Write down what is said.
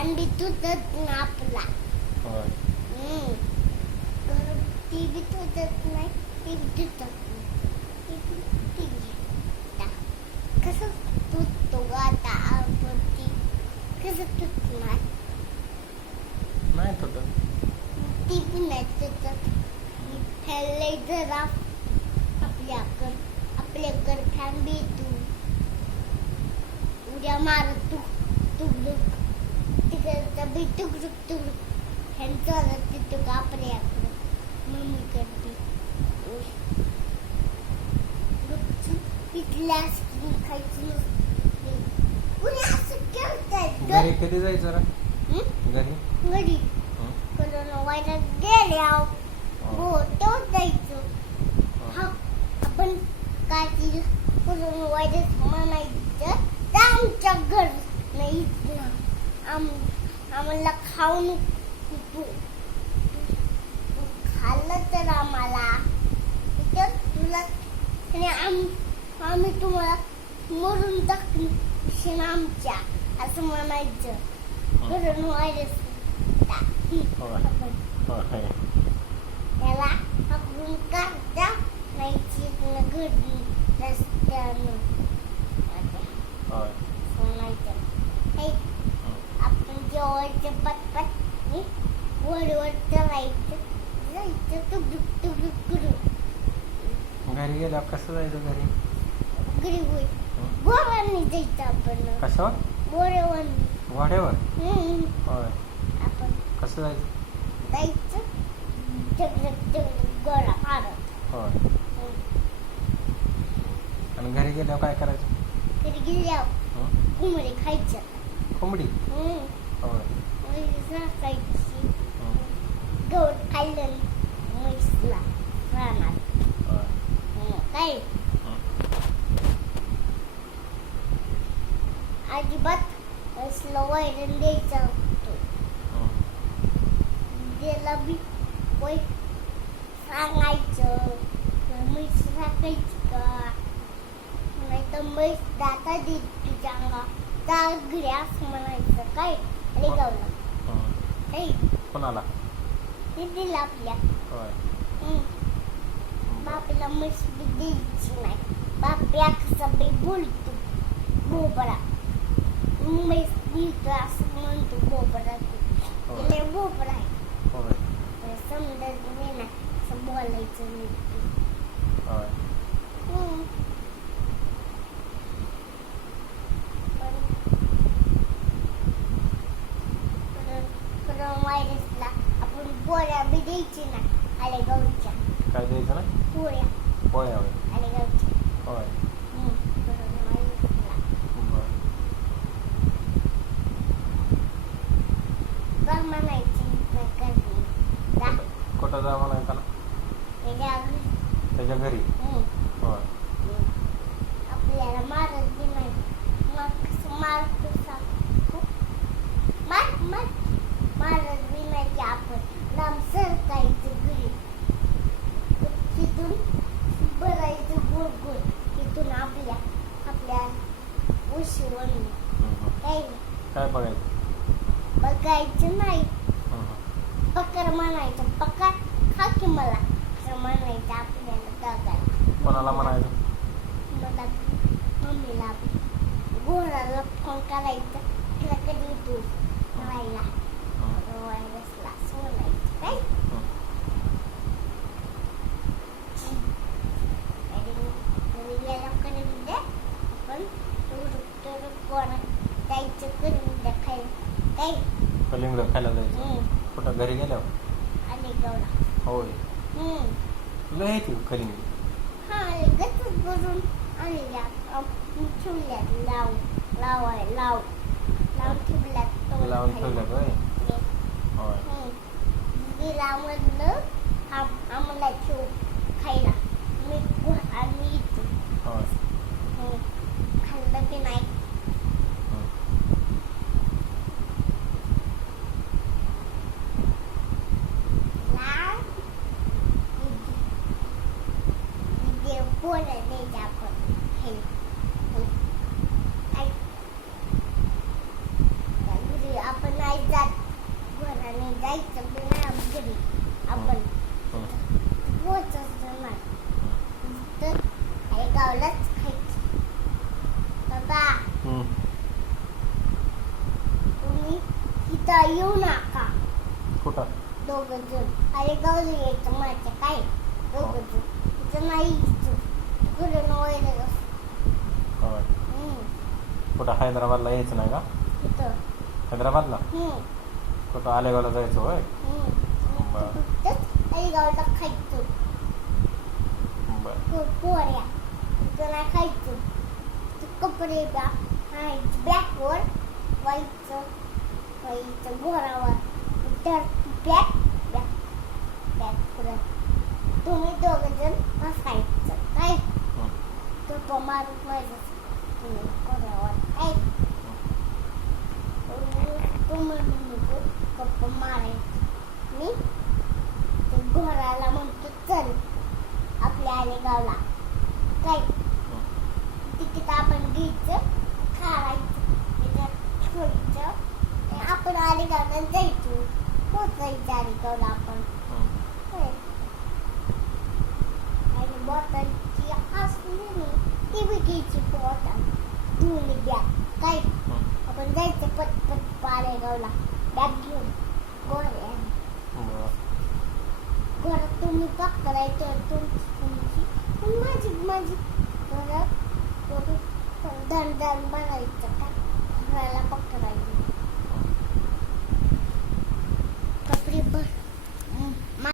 Fan बी तुटत ना आपला. होय. ती बी तुटत नाही, ती बी तुटत नाही. कसं तुटतो ग आता आपण ती कसं तुटणार? नाही तुटत. ती पण नाही तुटत. फॅनला जरा आपल्याकडे फॅन बी तू उद्या मारत तुकडुक तिकडचा बी तुकडुक फॅन चालत तिथं का आपल्याकडे मम्मी करते तिथल्या आईस्क्रीम खायची नसते. कुणी असं करतायत घरी कधी जायचं रे? घरी कोरोना व्हायरस गेल्यावर हो तेव्हाच जायचं. हा आपण काय केलं कोरोना व्हायरस म्हणायचं तर आमच्या घर नाही ना आम्हाला खाऊन खाल्लं तर आम्हाला तुला आम्ही तुम्हाला मरून टाकून आमच्या असं म्हणायचं. कोरोना व्हायरस त्याला आपण काढता नाही घरी रस्त्यानं म्हणायचं. आपण जेवायचं पटपट वर चलायचं जायचं टुकटुक करून. घरी गेल्यावर कसं जायचं घरी? घरी होईल घोड्याने जायचं आपण. कशावर? घोड्यावर. घोड्यावर? होय. आपण कसं जायचं घोडा मारत. होय. आणि घरी गेल्यावर काय करायचं? घरी गेल्यावर कोंबडी खायचं. कोंबडी? होय. खायची गवत खाल्लं म्हैसला रानात. काय अजिबात म्हैसला वैरण द्यायचा होतो. त्याला बी सांगायचं म्हैस राखायची का नाही तर म्हैस दाता देत तुझ्या अंगा घरी असं म्हणायचं. काय अरे गावला काय कोणाला? ते दिलं आपल्या बापाला म्हैस बी द्यायची नाही. बाप्या कसं बी बोलतो बोबडा म्हैस दिलं असं म्हणतो बोबडा. त्याला बोबडा आहे समजत नाही ना असं बोलायचं नाही. व्हायरसला आपण पोळ्या बी द्यायची ना आलेगावच्या. काय द्यायचं ना? पोळ्या. पोळ्या आलेगावच्या. होय. म्हणायची कुठं जा म्हणायचं ना? त्याच्या घरी. होय. आपल्याला मारत बी नाही. मग कसं मारतो मारत बी नाही की आपण लांब सरकायचं घरी तिथून भरायचं गोल गोल तिथून आपल्या उशीवर काय बघायचं? बघायचं नाही. पकड म्हणायचं पकड खा की मला असं म्हणायचं आपल्याला दादाला. कोणाला म्हणायचं? मला मम्मीला. घोडाला फोन करायचा तिला कधी येतो राहायला व्हायरसला असं म्हणायचं. काय याला करून द्या आपण कोणा जायचं करून द्या खायला. काय कलिंगड खायला जायचं? कुठं घरी गेल्यावर? आलेगावला. होय. लय येते कलिंगड. हा लगेच भरून आणल्या ठेवल्यात लावून ठेवल्यात. लावून ठेवल्यात होय. गिरामधलं आम्हाला ठेवू खायला मी आणि इथून खाल्लं की नाही. पोळ्या द्यायच्या आपण घरी आपण येऊ नका कुठं? दोघं जण अरे गावला यायचं माझ्या काय दोघं जण तिथं नाही तिकडे नव्हतं होय. कुठं हैदराबादला यायचं नाही का? तिथं हैदराबादला कुठं आलेगावला जायचं होय. बरं. अलीगावला खायचं बरं. पोऱ्या तिथं नाही खायचं ते कपडे बॅकवर व्हायचं घोरावर तर बॅक बॅक बॅक पुढं तुम्ही दोघं जण बसायचं काय तो मारून व्हायचं तुम्ही घोरावर काय तुम्ही गप्पा मारायचं मी ते घोराला म्हणतो चल आपल्या आलेगावला काय तिकीट आपण घ्यायचं खावायचं त्याच्यात ठेवायचं आणि आपण आलेगावला जायचं पोचायचं आलेगावला आपण काय आणि बॉटलची असली ती बी घ्यायची बॉटल दोन्ही बॅग काय आपण जायचं पटपट आलेगावला बॅग घेऊन गोळ्या घरात तुम्ही पकडायचं तुमची माझी घरात दण बनायचं का घराला पकडायचं